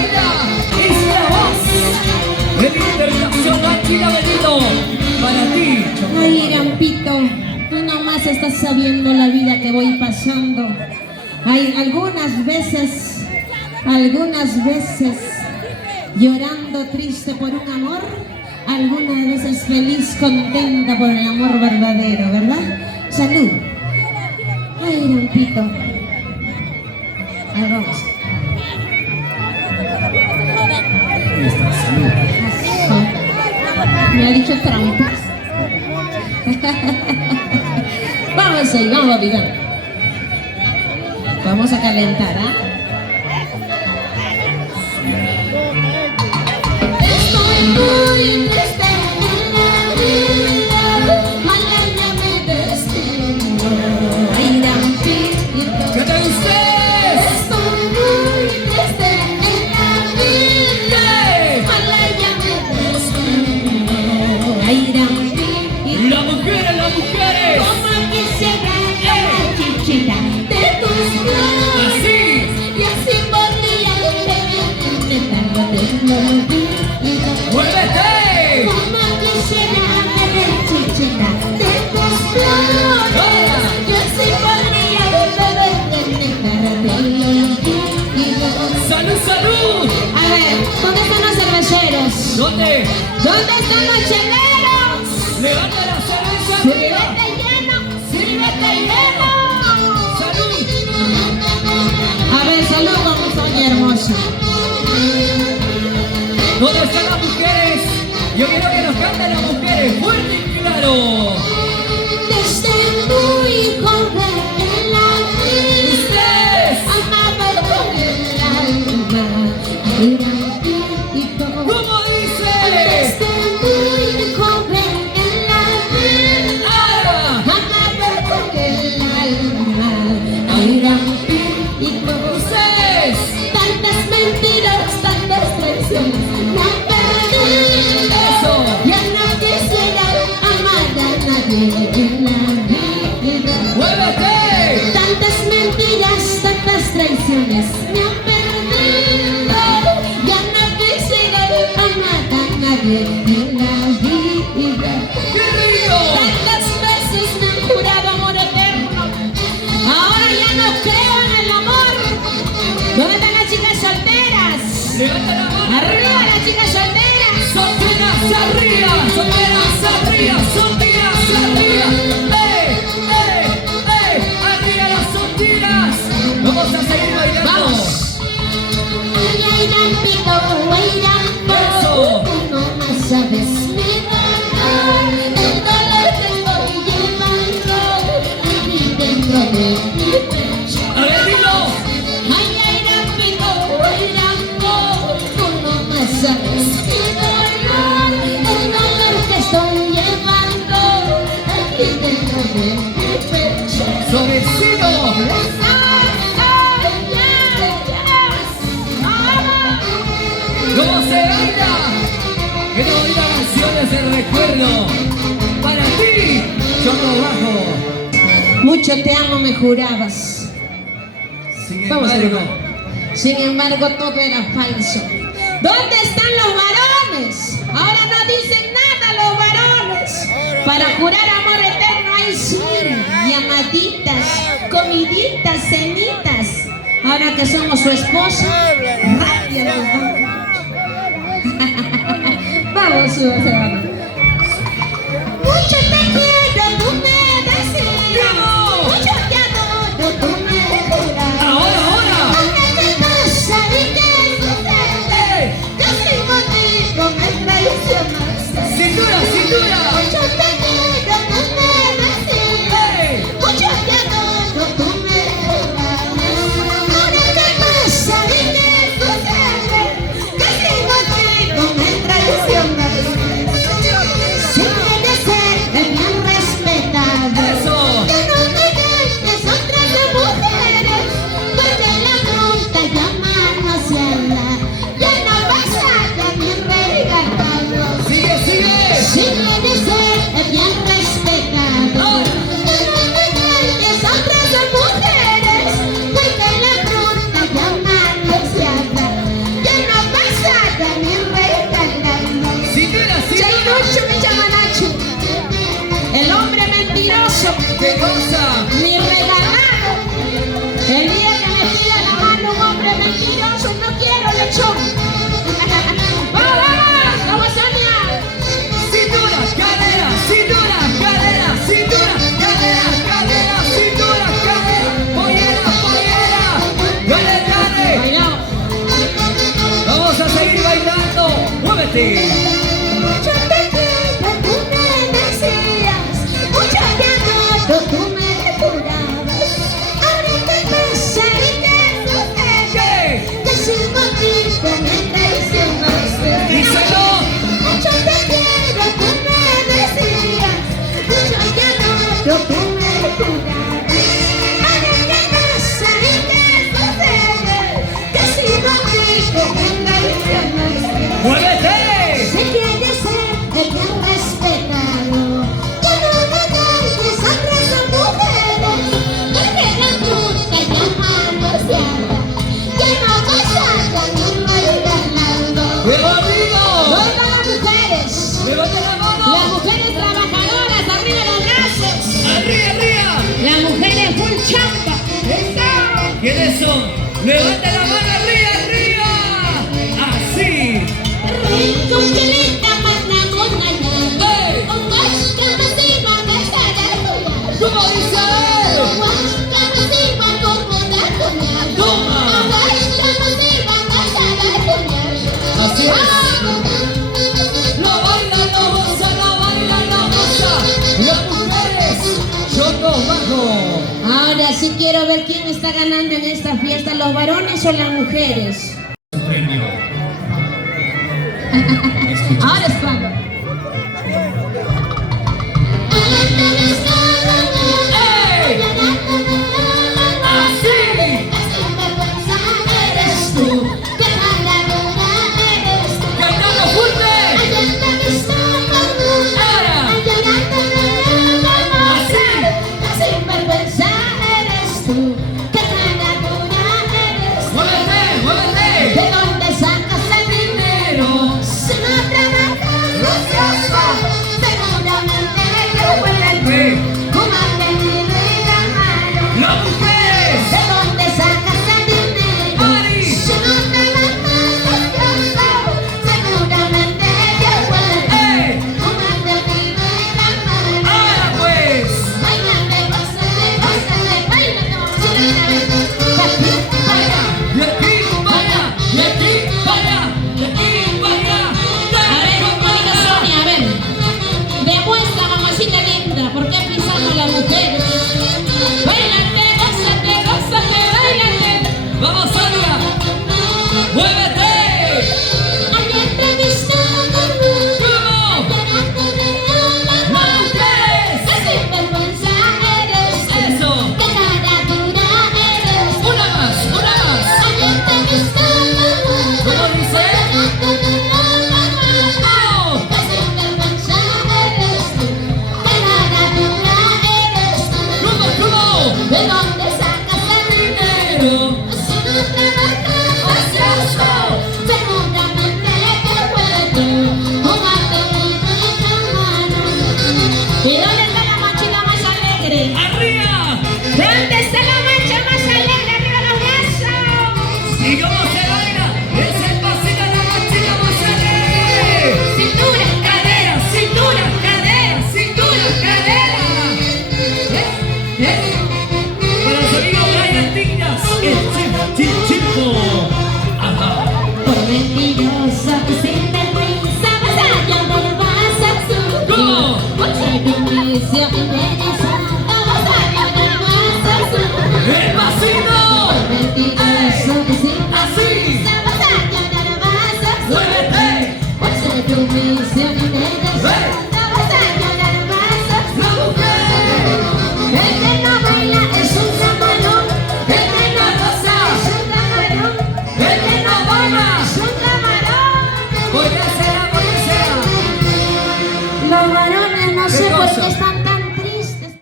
baila es la voz del Internacional Chinabenito. Para ti, Ay, Rampito, tú nomás estás sabiendo la vida que voy pasando. Hay algunas veces llorando triste por un amor, algunas veces feliz, contenta por el amor verdadero, ¿verdad? Salud. Ay, Rampito. Ahí vamos. Eso. Me ha dicho trampas. Vamos ahí, vamos a vida. Vamos a calentar, ¿ah? Estoy muy triste en la vida, malaria me destino. Ay, Rampito. ¿qué tal ustedes? Estoy muy triste en la vida, malaria me destino. Ay, Rampito. Las mujeres. Como quisiera la chichita de tus flores. Así. Y así podría intentarlo de nuevo. ¡Muévete! Como quisiera la chichita de tus flores. Y así podría intentarlo de nuevo. ¡Salud, salud! A ver, ¿dónde están los cerveceros? ¿Dónde? ¿Dónde están los cheleros? ¡Levanta la cerveza arriba! ¡Sírvete lleno! ¡Sírvete lleno! ¡Salud! A ver, salud con Sonia hermosa. ¿Dónde están las mujeres? Yo quiero que nos canten las mujeres, fuerte y claro. Desde muy joven en la vida, ¡Ustedes! amaba con el alma. Era Rampito. ¿Cómo dice? Desde muy joven en la vida, ¡Ahora! amaba con el alma. Ay, Rampito. ¡Ustedes! Tantas mentiras, tantas traiciones me han perdido. ¡Eso! Ya no quisiera amar a nadie en la vida. ¡Muévete! Tantas mentiras, tantas traiciones me han perdido. Ya no quisiera amar a nadie en la vida. ¡Qué rico! Tantas veces me han jurado amor eterno. Ahora ya no creo en el amor. ¿Dónde están las chicas solteras? ¡Levanta la mano! ¡Arriba las chicas solteras! ¡Solteras arriba! ¡Solteras arriba! ¡Solteras arriba! ¡Arriba las solteras! ¡Vamos a seguir bailando! ¡Vamos! Ay, ay, Rampito, ay, Rampo. ¡Eso! Tú no más sabes mi dolor, el dolor que estoy llevando aquí dentro de mi pecho. ¡A ver, dilo! Ay, ay, Rampito, ay, Rampo. Tú no más sabes mi dolor, el dolor que estoy llevando aquí dentro de mi pecho. ¡Suavecito! ¿Cómo se baila? ¡Qué bonita canciones de recuerdo! ¡Para ti! Yo no bajo. Mucho te amo, me jurabas. Sin Vamos, embargo, Sin embargo, todo era falso. ¿Dónde están los varones? Ahora no dicen nada los varones. Para jurar amor eterno hay sí, llamaditas, comiditas, cenitas. Ahora que somos su esposa, rabia nos da. Vamos, Susana. Mucho te quiero, tú me decías. Mucho te adoro, tú me jurabas. ahora! ¿Qué pasa y qué sucede? Que sin motivo me traicionaste. ¡Cintura, cintura! Mucho te quiero, tú me decías. Mucho te adoro, tú me jurabas. Ahora qué pasa y qué sucede? Que sin motivo me traicionaste. qué cosa! Ni regalado. El día que me pida la mano un hombre mentiroso, no quiero lechón. ¡Vamos! ¡Vamos, Sonia! Cintura, cadera, cintura, cadera, cintura, cadera, cadera, cintura, cadera. Pollera, pollera. Dale, dale. Bailamos. Vamos a seguir bailando. Muévete. Mucho te quiero, tú me decías. Mucho te adoro, tú me jurabas. Ahora qué pasa y qué sucede. ¿Qué? Que sin motivo me traicionaste. Díselo. Mucho te quiero, tú me decías. Mucho te adoro, tú me jurabas. Ahora qué pasa y qué sucede. Que sin motivo me traicionaste. Muévete. Si quieres ser el bien respetado, que no me cantes hombres o mujeres, porque la puta ya manoseada, que no me sacan ni regalando. ¡Fuego amigo! Oigan las mujeres, ¡Levante la mano! las mujeres trabajadoras, arriba los brazos, ¡Arriba, arriba! las mujeres full chamba. ¿Quiénes son? ¡Levante la mano arriba, arriba! ¡Así! Rico que linda manda con allá, ¡Ey! con más que no sirva de estar a jugar. ¿Cómo dice él? Así es. La baila, la goza, la baila, la goza. Las mujeres son los bajos. Ahora sí quiero ver quién está ganando en esta fiesta, los varones o las mujeres. Premio. Ahora es cuando. ¡Ey! ¡Así! ¡Cantando fuerte! ¡Muévete, muévete! ¿De dónde sacas el dinero? Si no trabajas, no seas vago. Seguramente que vuelve un mantenido y ganado. ¡Las mujeres! ¿De dónde sacas el dinero? ¡Mari! Si no trabajas, no seas vago. Seguramente que vuelve ¡Ey! un mantenido y ganado. ¡Ahora pues! Báilate, gózate, gózate, bailando. Si no sabes, baila. ¡Y aquí, vaya! ¡Y aquí, vaya! ¡Y aquí, vaya! A ver, mamita Sonia, a ver. Demuestra, mamacita linda, por qué pisamos las mujeres. Bailate, gózate, gózate, bailate. ¡Vamos, Sonia! ¡Muévete! Ayer te he visto con ¡Vamos! ¡Las mujeres! qué sinvergüenza eres. ¡Eso! Qué cara dura eres. ¡Una más! ¡Una más! Ayer te he visto ¿Cómo dice? ¡Vamos! qué sinvergüenza eres tú. Qué cara dura eres tú. ¡Cómo, cómo! ¿De dónde sacas el dinero? Pero... Si no trabajas, no seas vago. Seguramente que vuelve un mantenido y ganado. ¿Y dónde está la manchita más alegre? ¡Arriba! ¿Dónde está la mancha más alegre? ¡Arriba los brazos! ¿Y cómo se baila? Es el pasito de la mochila más alegre. Cintura, Cadera, cintura, cadera, cintura, cadera. ¿Eh? ¿Eh?